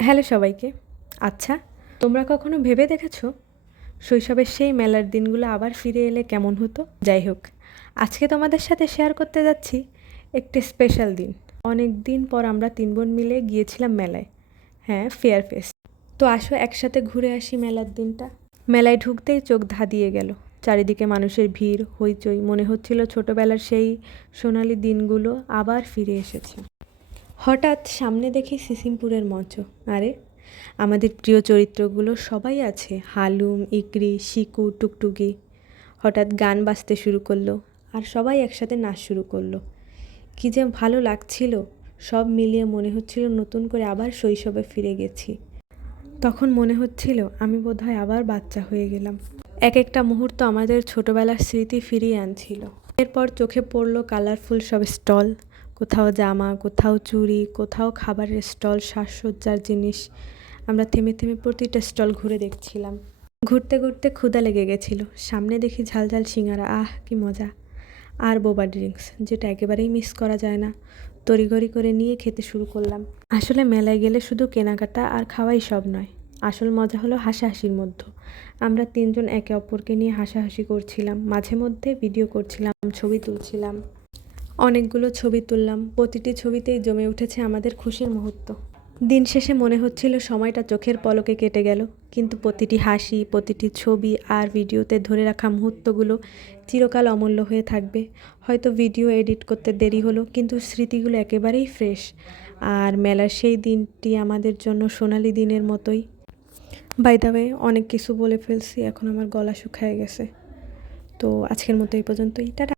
Hello সবাইকে। আচ্ছা, তোমরা কখনো ভেবে দেখেছো শৈশবের সেই মেলার দিনগুলো আবার ফিরে এলে কেমন হতো? যাই হোক, আজকে তোমাদের সাথে শেয়ার করতে যাচ্ছি একটি স্পেশাল দিন। অনেক দিন পর আমরা ৩ বোন মিলে গিয়েছিলাম মেলায়। হ্যাঁ, ফেয়ার ফেস্ট। তো আসো একসাথে ঘুরে আসি মেলার দিনটা। মেলায় ঢুকতেই চোখ ধাঁধিয়ে গেল। চারিদিকে মানুষের ভিড়, হইচই, মনে হচ্ছিল ছোটবেলার সেই সোনালি দিনগুলো আবার ফিরে এসেছে। হঠাৎ সামনে দেখি সিসিমপুরের মঞ্চ। আরে, আমাদের প্রিয় চরিত্রগুলো সবাই আছে, হালুম, ইকরি, শিকু, টুকটুকি। হঠাৎ গান বাজতে শুরু করলো আর সবাই একসাথে নাচ শুরু করলো। কি যে ভালো লাগছিল! সব মিলিয়ে মনে হচ্ছিল নতুন করে আবার শৈশবে ফিরে গেছি। তখন মনে হচ্ছিল আমি বোধহয় আবার বাচ্চা হয়ে গেলাম। এক একটা মুহূর্ত আমাদের ছোটবেলার স্মৃতি ফিরিয়ে আনছিল। এরপর চোখে পড়লো কালারফুল সব স্টল। কোথাও জামা, কোথাও চুড়ি, কোথাও খাবারের স্টল, সাজসজ্জার জিনিস। আমরা থেমে থেমে প্রতিটা স্টল ঘুরে দেখছিলাম। ঘুরতে ঘুরতে ক্ষুধা লেগে গেছিল। সামনে দেখি ঝালঝাল সিঙ্গারা, আহ কি মজা! আর বোবা ড্রিঙ্কস, যেটা একেবারেই মিস করা যায় না। তড়িঘড়ি করে নিয়ে খেতে শুরু করলাম। আসলে মেলায় গেলে শুধু কেনাকাটা আর খাওয়াই সব নয়, আসল মজা হলো হাসাহাসির মধ্যে। আমরা ৩ জন একে অপরকে নিয়ে হাসাহাসি করছিলাম, মাঝে মধ্যে ভিডিও করছিলাম, ছবি তুলছিলাম। অনেকগুলো ছবি তুললাম, প্রতিটি ছবিতেই জমে উঠেছে আমাদের খুশির মুহূর্ত। দিন শেষে মনে হচ্ছিল সময়টা চোখের পলকে কেটে গেল, কিন্তু প্রতিটি হাসি, প্রতিটি ছবি আর ভিডিওতে ধরে রাখা মুহূর্তগুলো চিরকাল অমূল্য হয়ে থাকবে। হয়তো ভিডিও এডিট করতে দেরি হলো, কিন্তু স্মৃতিগুলো একেবারেই ফ্রেশ। আর মেলার সেই দিনটি আমাদের জন্য সোনালি দিনের মতোই। বাই দ্য ওয়ে, অনেক কিছু বলে ফেলছি, এখন আমার গলা শুকায় গেছে। তো আজকের মতো এই পর্যন্তই, টাটা।